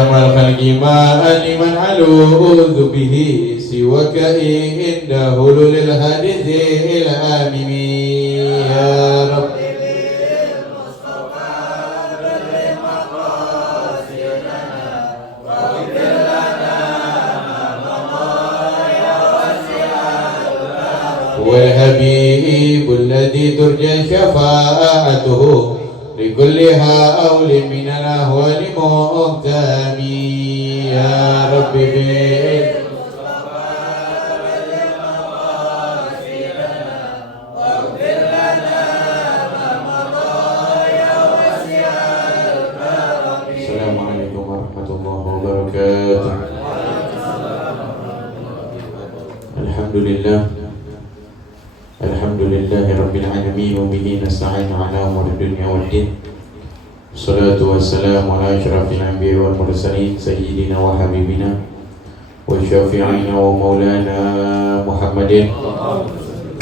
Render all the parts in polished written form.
الخلق ما لمن ألوذ به سواك عند هلول الحديث الآمين يا رب هو الحبيب الذي ترجى شفاعته لكل هؤل من الأهوال مؤتمي يا رب السلام عليكم ورحمة الله وبركاته. الحمد لله رب العالمين وبه نستعين على أمور الدنيا والدين. الصلاة والسلام على أشرف الأنبياء والمرسلين سيدنا وحبيبنا وشافعنا ومولانا محمد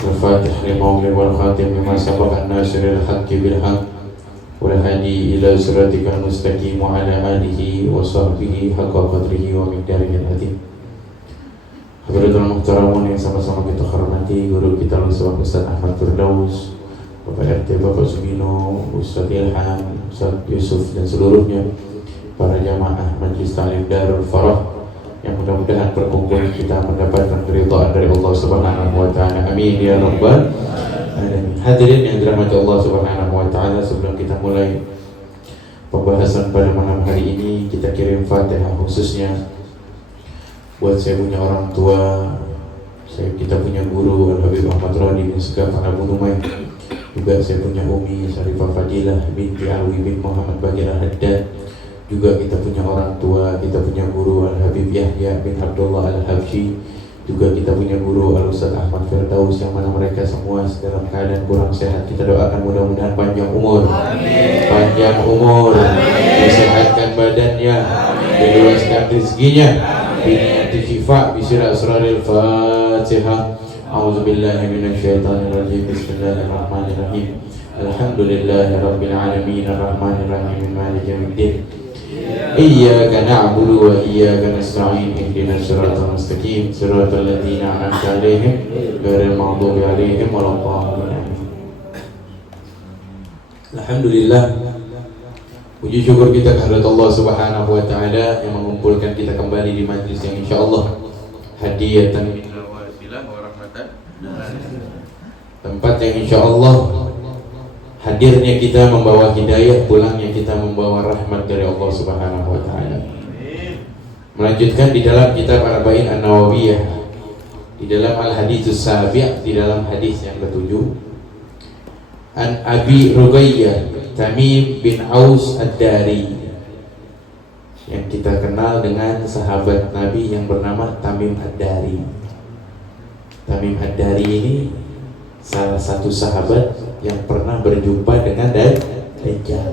الفاتح لما أغلق والخاتم لما سبق الناصر الحق بالحق والهادي إلى صراطك المستقيم وعلى آله وصحبه حق قدره ومقداره العظيم. Hadratul Muhtaramun yang sama-sama kita hormati, guru kita Ustaz Ahmad Firdaus, Bapak RT Bapak Sugino, Ustaz Ilham, Ustaz Yusuf dan seluruhnya para jamaah Majlis Ta'lim Darul Farah yang mudah-mudahan berkumpul kita mendapatkan keridhaan dari Allah Subhanahu wa taala. Amin ya rabbal alamin. Hadirin yang dirahmati Allah Subhanahu wa taala, sebelum kita mulai pembahasan pada malam hari ini, kita kirim Fatihah khususnya buat saya punya orang tua, kita punya guru Al-Habib Ahmad Rodi bin Segaf Abu Numay, juga saya punya Umi Syarifah Fadilah binti Alwi bin Muhammad Bagirah Haddad, juga kita punya orang tua, kita punya guru Al-Habib Yahya bin Abdullah Al-Habsyi, juga kita punya guru Al-Ustaz Ahmad Firdaus, yang mana mereka semua dalam keadaan kurang sehat. Kita doakan mudah-mudahan panjang umur, panjang umur, disehatkan badannya, diluaskan rezekinya, biniyati syifa bisira asraril fatihah. A'udzubillahi minasyaitonirrajim. Bismillahirrahmanirrahim. Alhamdulillahi rabbil alamin arrahmanirrahim maliki yaumiddin. Iyyaka na'budu wa iyyaka nasta'in. Ihdinas siratal mustaqim siratal ladzina an'amta 'alaihim ghairil maghdubi 'alaihim waladdallin. Alhamdulillah, puji syukur kita kehadirat Allah Subhanahu wa taala yang mengumpulkan kita kembali di majlis yang insyaallah hadiyatan minna wa wasilah wa rahmatan, tempat yang insyaallah hadirnya kita membawa hidayah, pulangnya kita membawa rahmat dari Allah Subhanahu wa taala. Melanjutkan di dalam kitab Arba'in An-Nawawiyah, di dalam Al-Haditsus Sabi', di dalam hadis yang ketujuh, An Abi Ruqayyah Tamim bin Aus Ad-Dari, yang kita kenal dengan sahabat Nabi yang bernama Tamim Ad-Dari. Tamim Ad-Dari ini salah satu sahabat yang pernah berjumpa dengan Dajjal.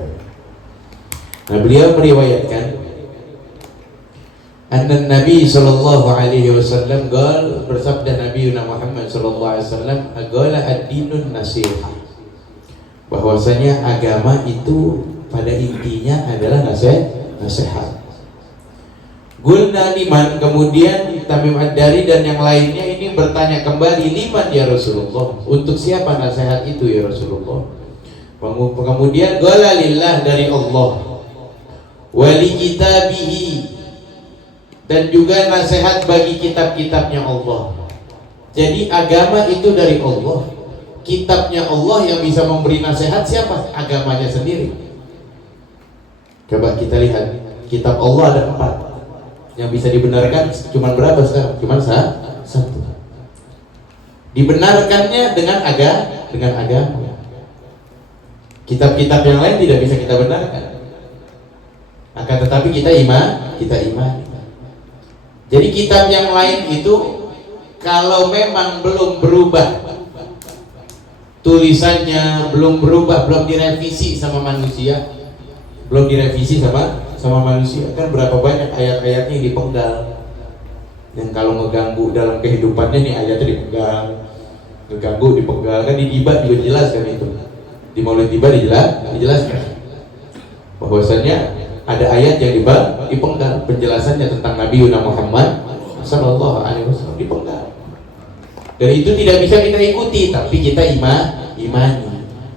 Nah, beliau meriwayatkan anna Nabi sallallahu alaihi wasallam qala, bersabda Nabi Muhammad sallallahu alaihi wasallam, qala ad-dinun nasihah, bahwasanya agama itu pada intinya adalah nasihat. Gulna liman, kemudian Tamim Ad-Dari dan yang lainnya ini bertanya kembali, liman ya Rasulullah, untuk siapa nasihat itu ya Rasulullah? Kemudian qala lillah, dari Allah, wali kitabihi, dan juga nasihat bagi kitab-kitabnya Allah. Jadi agama itu dari Allah, kitabnya Allah. Yang bisa memberi nasihat siapa? Agamanya sendiri. Coba kita lihat, kitab Allah ada 4, yang bisa dibenarkan cuma berapa sekarang? Cuma satu. Dibenarkannya dengan agama. Kitab-kitab yang lain tidak bisa kita benarkan. Akan tetapi kita iman. Jadi kitab yang lain itu kalau memang belum berubah tulisannya, belum berubah, belum direvisi sama manusia, sama manusia, kan berapa banyak ayat-ayatnya yang dipenggal, yang kalau ngeganggu dalam kehidupannya nih ayatnya dipenggal, dipenggal, kan di Tiba juga jelas kan itu, di Maulid Tiba dijelaskan bahwasanya ada ayat yang dipenggal penjelasannya tentang Nabi Muhammad Sallallahu Alaihi Wasallam dipenggal. Dan itu tidak bisa kita ikuti, tapi kita imani.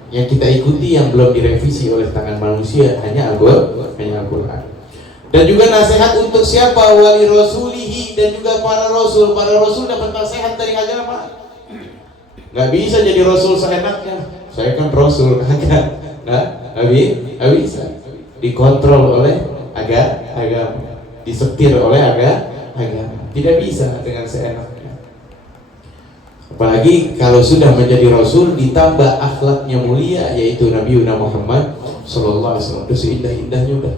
Yang kita ikuti yang belum direvisi oleh tangan manusia hanya Al-Quran. Dan juga nasihat untuk siapa? Wali rasulihi, dan juga para rasul. Para rasul dapat nasihat dari agama. Nggak bisa jadi rasul seenaknya. Saya kan rasul, nggak bisa. Dikontrol oleh agama, disetir oleh agama. Tidak bisa dengan seenaknya. Apalagi kalau sudah menjadi rasul ditambah akhlaknya mulia, yaitu Nabi Muhammad Sallallahu Alaihi Wasallam. Itu seindah-indahnya udah.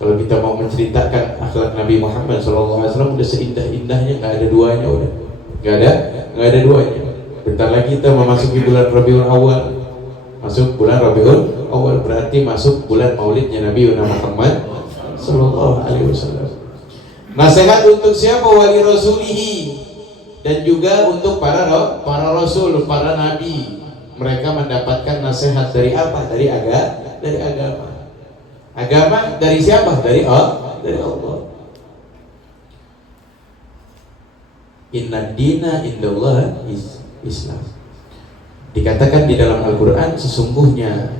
Kalau kita mau menceritakan akhlak Nabi Muhammad Sallallahu Alaihi Wasallam udah seindah-indahnya, nggak ada duanya udah. Nggak ada duanya. Bentar lagi kita memasuki bulan Rabiul Awal. Masuk bulan Rabiul Awal berarti masuk bulan Maulidnya Nabi Muhammad Sallallahu Alaihi Wasallam. Nasihat untuk siapa? Wali rasulihi, dan juga untuk para rasul, para nabi. Mereka mendapatkan nasihat dari apa? Dari agama. Agama dari siapa? Dari Allah. Inna dina indallah Islam. Dikatakan di dalam Al-Quran, sesungguhnya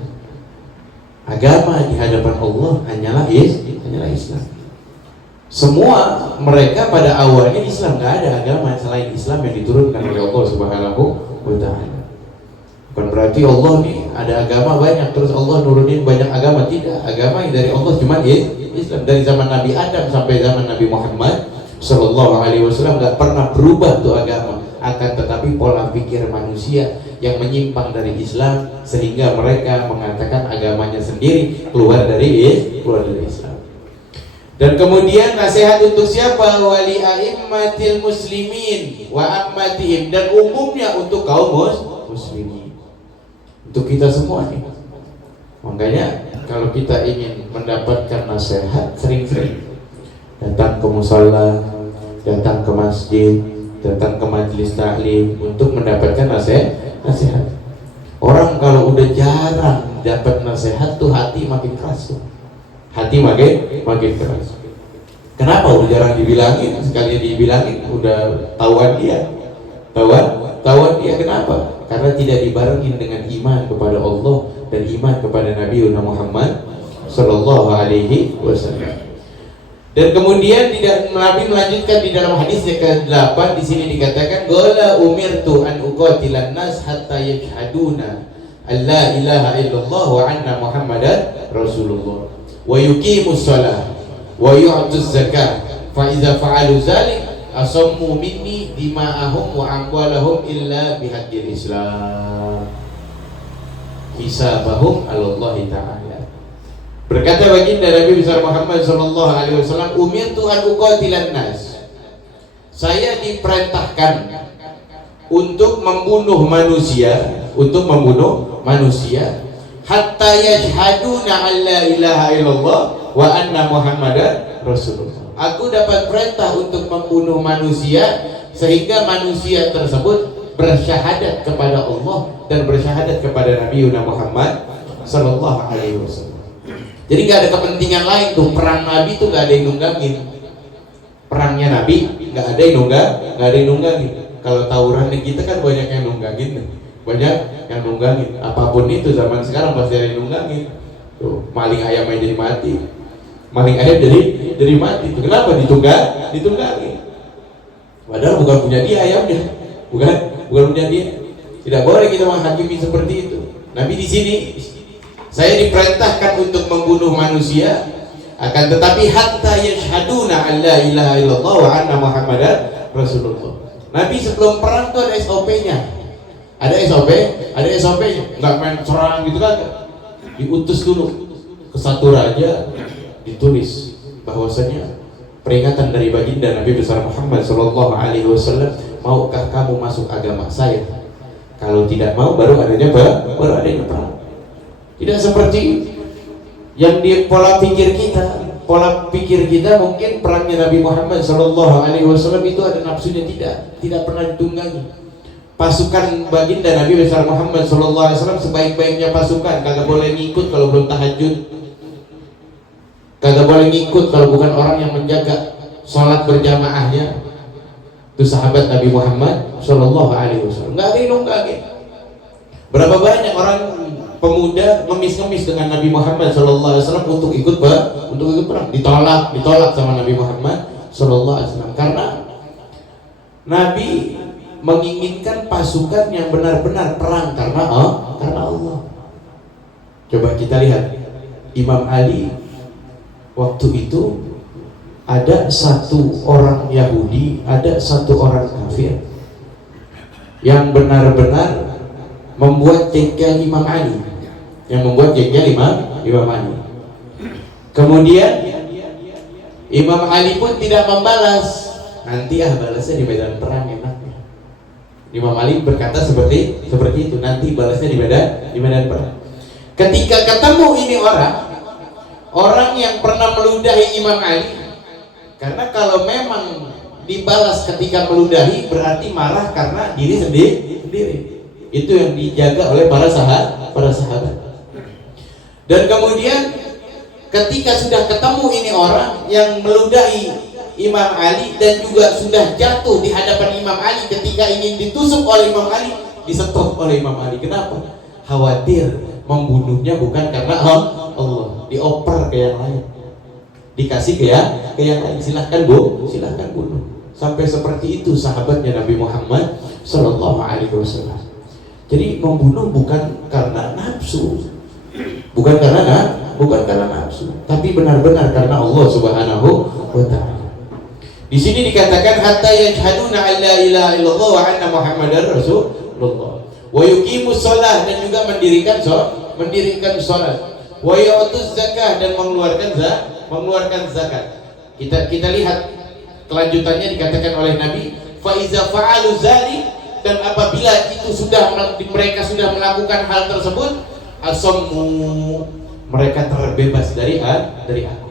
agama di hadapan Allah hanyalah Islam. Semua mereka pada awalnya Islam, nggak ada agama selain Islam yang diturunkan oleh Allah Subhanahu wa Ta'ala. Bukan berarti Allah nih ada agama banyak terus Allah nurunin banyak agama, tidak. Agama yang dari Allah cuma Islam. Dari zaman Nabi Adam sampai zaman Nabi Muhammad Sallallahu Alaihi Wasallam nggak pernah berubah tuh agama. Akan tetapi pola pikir manusia yang menyimpang dari Islam sehingga mereka mengatakan agamanya sendiri keluar dari Islam. Dan kemudian nasihat untuk siapa? Wali a'immatil muslimin wa ammatihim, dan umumnya untuk kaum muslimin, untuk kita semua nih. Makanya kalau kita ingin mendapatkan nasihat, sering-sering datang ke musala, datang ke masjid, datang ke majelis taklim untuk mendapatkan nasihat. Orang kalau udah jarang dapat nasihat tuh hati makin keras tuh. Hati makin keras. Kenapa? Udah jarang dibilangin, sekali dibilangin udah tahuan dia. Tahuan dia. Kenapa? Karena tidak dibarengin dengan iman kepada Allah dan iman kepada Nabi Muhammad Sallallahu Alaihi Wasallam. Dan kemudian Nabi melanjutkan di dalam hadis yang ke-8 di sini dikatakan, "Qala umirtu an uqatilan nas hatta yashhaduna alla ilaha illallah wa anna Muhammadan Rasulullah wa yuqimus shalah wa yu'tuz zakah fa idza fa'alu dzalik asammu minni dima'ahum wa amwalahum illa bihaqqil Islam hisabahum 'ala Allah ta'ala." Berkata baginda Nabi besar Muhammad Sallallahu Alaihi Wasallam, "Umirtu an uqatilan nas." Saya diperintahkan untuk membunuh manusia, hatta yashhaduna an la ilaha illallah wa anna Muhammadan Rasulullah. Aku dapat perintah untuk membunuh manusia sehingga manusia tersebut bersyahadat kepada Allah dan bersyahadat kepada Nabi Muhammad Sallallahu Alaihi Wasallam. Jadi nggak ada kepentingan lain tuh, perang Nabi tuh nggak ada yang nunggangin. Perangnya Nabi nggak ada yang nunggangin. Kalau tawuran kita kan banyak yang nunggangin, apapun itu zaman sekarang pasti ada yang nunggangin. Tuh, maling ayam aja jadi mati, maling ayam jadi mati. Tuh, kenapa ditunggangin? Padahal bukan punya dia ayamnya, bukan punya dia. Tidak boleh kita menghakimi seperti itu. Nabi di sini, saya diperintahkan untuk membunuh manusia, akan tetapi hatta yashhaduna an la ilaha illallah wa anna Muhammadan Rasulullah. Nabi sebelum perang tuh ada SOP-nya. Ada SOP-nya. Enggak main serang gitu kan. Diutus dulu ke satu raja, ditulis bahwasanya peringatan dari baginda Nabi besar Muhammad Sallallahu Alaihi Wasallam, maukah kamu masuk agama saya? Kalau tidak mau baru adanya perang. Tidak seperti yang di pola pikir kita. Pola pikir kita mungkin perangnya Nabi Muhammad Sallallahu Alaihi Wasallam itu ada nafsunya, tidak pernah ditunggangi. Pasukan baginda Nabi besar Muhammad Sallallahu Alaihi Wasallam sebaik-baiknya pasukan, kagak boleh ngikut kalau belum tahajud. kagak boleh ngikut kalau bukan orang yang menjaga sholat berjamaahnya. Itu sahabat Nabi Muhammad Shallallahu Alaihi Wasallam. Nggak ada yang kaget. Berapa banyak orang pemuda ngemis-ngemis dengan Nabi Muhammad Shallallahu Alaihi Wasallam untuk ikut perang, ditolak sama Nabi Muhammad Shallallahu Alaihi Wasallam karena Nabi menginginkan pasukan yang benar-benar perang karena Allah. Coba kita lihat Imam Ali waktu itu ada satu orang Yahudi, ada satu orang kafir yang benar-benar membuat jengkel Imam Ali, Imam Ali. Kemudian Imam Ali pun tidak membalas. Nanti balasnya di medan perang enaknya. Imam Ali berkata seperti itu. Nanti balasnya di medan perang. Ketika ketemu ini orang yang pernah meludahi Imam Ali. Karena kalau memang dibalas ketika meludahi berarti marah karena diri sendiri. Itu yang dijaga oleh para sahabat. Dan kemudian ketika sudah ketemu ini orang yang meludahi Imam Ali dan juga sudah jatuh di hadapan Imam Ali ketika ingin ditusuk oleh Imam Ali, disetop oleh Imam Ali. Kenapa? Khawatir membunuhnya bukan karena Allah, dioper ke yang lain. Dikasih ke yang lain, silahkan bunuh. Sampai seperti itu sahabatnya Nabi Muhammad Sallallahu Alaihi Wasallam. Jadi membunuh bukan karena nafsu, bukan karena nafsu, tapi benar-benar karena Allah Subhanahu wa Ta'ala. Di sini dikatakan hatta yashhaduna an la ilaha illallah wa anna Muhammadar Rasulullah wa yuqimus shalah, dan juga mendirikan salat, wa yu'tuz zakah, dan mengeluarkan zakat. Kita lihat kelanjutannya dikatakan oleh Nabi, fa iza fa'alu dzalik, dan apabila mereka sudah melakukan hal tersebut, asammu, mereka terbebas dari aku.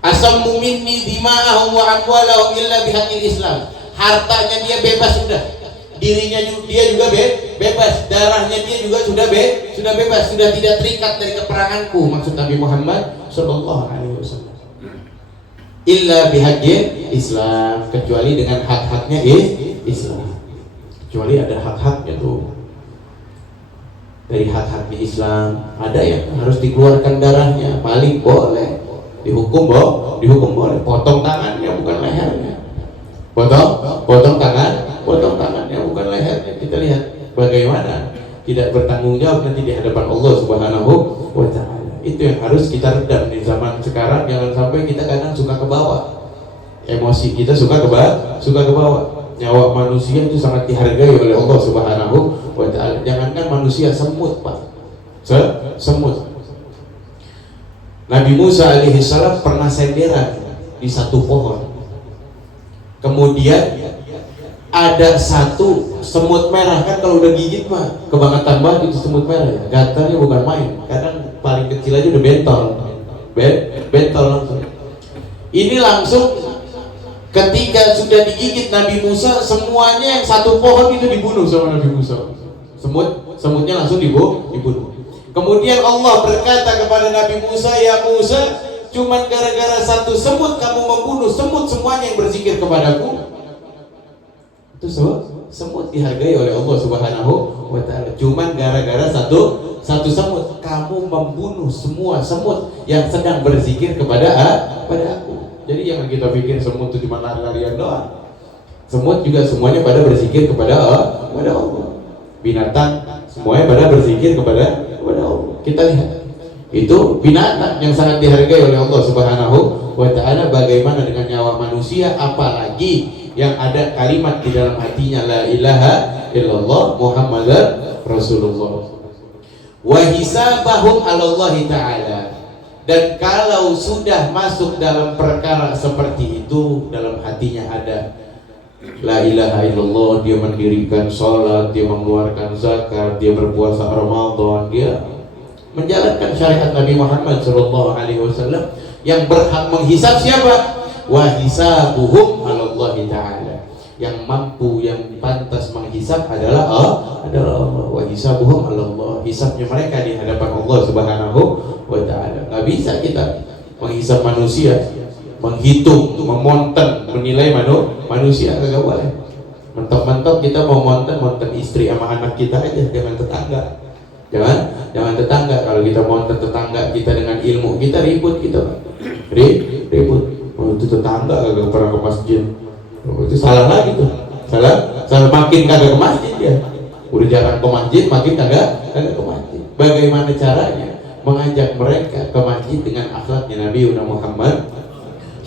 Asammu minni dima'ahum wa amwalahum illa bihaqqil Islam. Hartanya dia bebas sudah, dirinya dia juga bebas, darahnya dia juga sudah bebas, sudah tidak terikat dari keperanganku, maksud Nabi Muhammad Sallallahu Alaihi Wasallam. Illa bihaqqil Islam, kecuali dengan hak-haknya Islam. Kecuali ada hak-haknya tuh. Dari hak-haknya Islam ada yang harus dikeluarkan darahnya, maling boleh, dihukum boleh, potong tangannya bukan lehernya, potong tangannya bukan lehernya. Kita lihat bagaimana tidak bertanggung jawab nanti di hadapan Allah Subhanahu wa Ta'ala. Itu yang harus kita redam di zaman sekarang. Jangan sampai kita kadang suka ke bawah, emosi kita suka ke bawah. Nyawa manusia itu sangat dihargai oleh Allah Subhanahu wa Ta'ala. Jangankan manusia, semut Pak, semut. Nabi Musa alaihi salam pernah senderan di satu pohon. Kemudian ada satu semut merah, kan kalau udah gigit mah kebangetan banget itu semut merah ya. Gatalnya bukan main. Kadang paling kecil aja udah bentol langsung. Ini langsung ketika sudah digigit Nabi Musa, semuanya yang satu pohon itu dibunuh sama Nabi Musa. Semutnya langsung dibunuh. Kemudian Allah berkata kepada Nabi Musa, ya Musa, cuman gara-gara satu semut kamu membunuh semut semuanya yang berzikir kepadaku. Itu semut dihargai oleh Allah Subhanahu wa Ta'ala. Cuman gara-gara satu semut kamu membunuh semua semut yang sedang berzikir kepada aku. Jadi jangan kita pikir semut itu cuma lari-larian doang. Semut juga semuanya pada berzikir kepada Allah. Binatang semuanya pada berzikir kepada Allah. Kita lihat itu binatang yang sangat dihargai oleh Allah Subhanahu wa Ta'ala. Bagaimana dengan nyawa manusia, apalagi yang ada kalimat di dalam hatinya la ilaha illallah Muhammadar Rasulullah. Wa hisabahum 'alallahi ta'ala. Dan kalau sudah masuk dalam perkara seperti itu, dalam hatinya ada la ilaha illallah, dia mendirikan sholat, dia mengeluarkan zakat, dia berpuasa Ramadan, dia menjalankan syariat Nabi Muhammad Sallallahu Alaihi Wasallam. Yang berhak menghisab siapa? Wa hisabuhum 'alallahi ta'ala. Yang mampu, yang pantas menghisab adalah adalah Allah, wa hisabuhum 'ala Allah, hisabnya mereka di hadapan Allah Subhanahu wa taala. Enggak bisa kita menghisab manusia, menghitung, memonten, menilai manusia, kagak boleh. Mentok-mentok kita mau monten istri sama anak kita aja, jangan tetangga. Jangan tetangga. Kalau kita monten tetangga kita dengan ilmu kita, ribut kita, ribut. Oh, itu tetangga kagak pernah ke masjid. Oh, itu salah lagi tuh. Salah makin kagak ke masjid dia. Udah jarang ke masjid, makin kagak ke masjid. Bagaimana caranya mengajak mereka ke masjid dengan akhlaknya Nabi Muhammad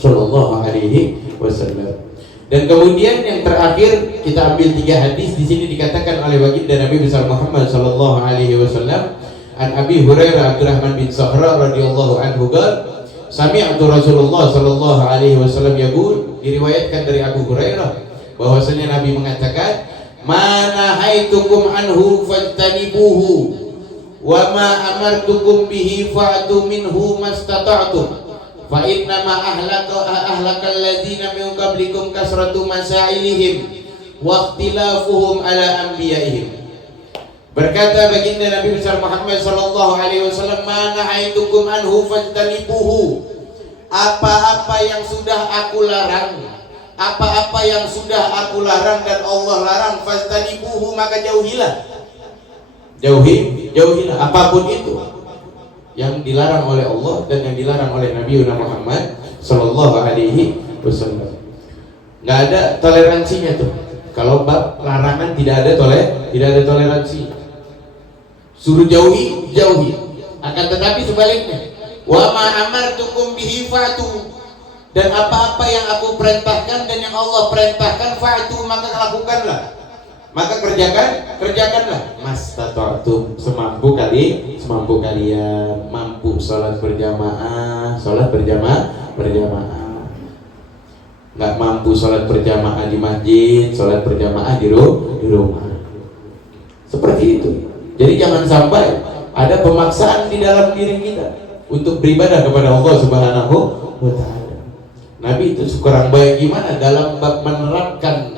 Sallallahu Alaihi Wasallam. Dan kemudian yang terakhir kita ambil 3 hadis. Di sini dikatakan oleh baginda Nabi besar Muhammad Sallallahu Alaihi Wasallam, an Abi Hurairah Abdurrahman bin Sahra radhiyallahu anhu qala sami'tu Rasulullah Sallallahu Alaihi Wasallam yaqul, diriwayatkan dari Abu Hurairah bahwasanya Nabi mengatakan, "Ma nahaitukum anhu fajtanibuhu wa ma amartukum bihi fa'tu minhu mastata'tum fa inna ma ahlakal ladzina min qablikum kasratu masailihim wa ikhtilafuhum ala anbiya'ihim." Berkata baginda Nabi besar Muhammad sallallahu alaihi wasallam, "Ma nahaitukum anhu fajtanibuhu." Apa-apa yang sudah aku larang, apa-apa yang sudah aku larang dan Allah larang, fajtanibuhu, maka jauhilah. Jauhilah apapun itu yang dilarang oleh Allah dan yang dilarang oleh Nabi Muhammad Sallallahu Alaihi Wasallam. Nggak ada toleransinya tuh. Kalau bab larangan tidak ada toleransi. Suruh jauhi. Akan tetapi sebaliknya, wa ma amartukum bihi fa'tu, dan apa-apa yang aku perintahkan dan yang Allah perintahkan, fa'tu, maka lakukanlah. Maka kerjakanlah. Mastata'tum, semampu kalian. Mampu sholat berjamaah. Nggak mampu sholat berjamaah di masjid, sholat berjamaah di rumah. Seperti itu. Jadi jangan sampai ada pemaksaan di dalam diri kita untuk beribadah kepada Allah Subhanahu wa taala. Nabi itu kurang baik gimana dalam bab menerapkan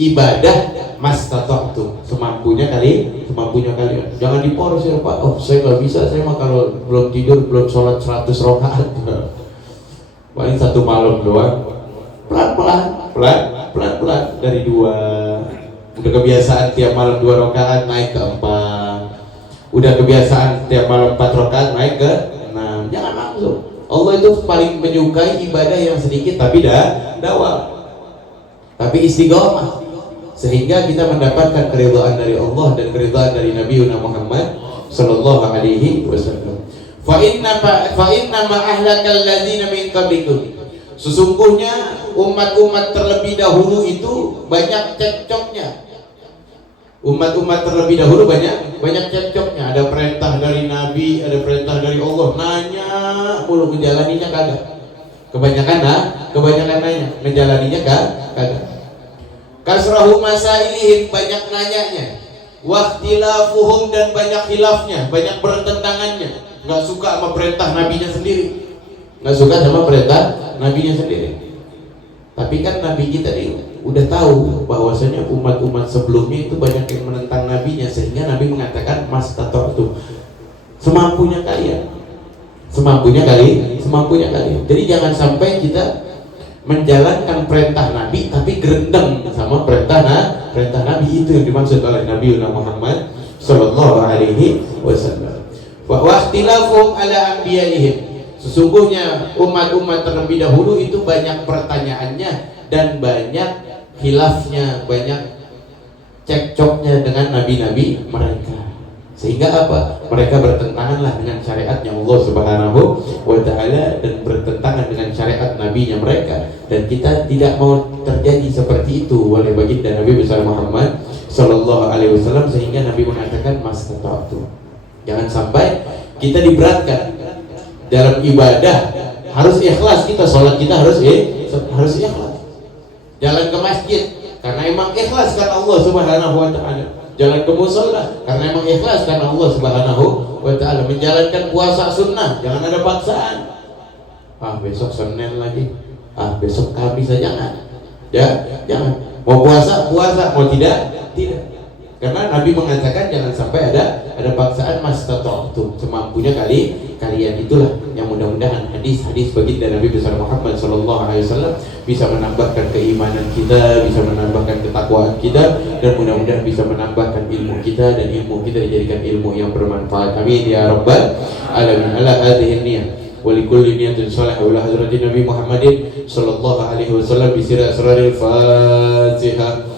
ibadah, mastata'tum, semampunya kalian. Jangan diporos ya Pak. Oh, saya nggak bisa, saya mah kalau belum tidur belum sholat 100 rakaat. Paling 1 malam doang. Pelan-pelan dari 2. Udah kebiasaan tiap malam 2 rakaat naik ke 4. Udah kebiasaan tiap malam 4 rakaat naik ke 6. Jangan langsung. Allah itu paling menyukai ibadah yang sedikit tapi dawam. Tapi istiqomah, sehingga kita mendapatkan keridhaan dari Allah dan keridhaan dari Nabi Muhammad Sallallahu Alaihi Wasallam. Fa inna ma ahlakal ladzina min qablikum, sesungguhnya umat-umat terlebih dahulu itu banyak cekcoknya. Umat-umat terlebih dahulu banyak cekcoknya. Ada perintah dari Nabi, ada perintah dari Allah, nanya mulu, menjalaninya kagak. Kebanyakan nanya, menjalaninya kagak. Kasrahu masailihim, banyak nanyanya. Waqtilafuhum, dan banyak khilafnya, banyak bertentangannya. Nggak suka sama perintah nabinya sendiri. Tapi kan Nabi kita udah tahu bahwasanya umat-umat sebelumnya itu banyak yang menentang nabinya, sehingga Nabi mengatakan mastata'tum, semampunya kalian. Jadi jangan sampai kita menjalankan perintah Nabi tapi gerendeng sama perintah Nabi. Itu yang dimaksud oleh Nabi Muhammad Sallallahu Alaihi Wasallam. Wa ikhtilafuhum ala anbiya'ihim, sesungguhnya umat-umat terlebih dahulu itu banyak pertanyaannya dan banyak khilafnya, banyak cekcoknya dengan nabi-nabi mereka. Sehingga apa? Mereka bertentanganlah dengan syariatnya Allah Subhanahu wa taala dan bertentangan dengan syariat nabinya mereka. Dan kita tidak mau terjadi seperti itu oleh baginda Nabi besar Muhammad Sallallahu Alaihi Wasallam, sehingga Nabi mengatakan mastata'tum. Jangan sampai kita diberatkan dalam ibadah, harus ikhlas kita, sholat kita harus ikhlas. Jalan ke masjid karena emang ikhlas karena Allah Subhanahu wa taala. Jalan ke mushola karena emang ikhlas karena Allah Subhanahu wa taala. Menjalankan puasa sunnah, jangan ada paksaan. Besok Senin lagi. Besok Kamis saja jangan. Jangan. Mau puasa, mau tidak. Karena Nabi mengatakan jangan sampai ada paksaan mastata'tum, semampunya kalian. Itulah yang mudah-mudahan hadis-hadis baginda Nabi besar Muhammad SAW bisa menambahkan keimanan kita, bisa menambahkan ketakwaan kita, dan mudah-mudahan bisa menambahkan ilmu kita, dan ilmu kita dijadikan ilmu yang bermanfaat. Amin ya rabbal alamin. Ala hadhihi niyah wa likulli niyatin salihah ila hadratin Nabi Muhammadin sallallahu alaihi wasallam bi sirri asraril Fatihah.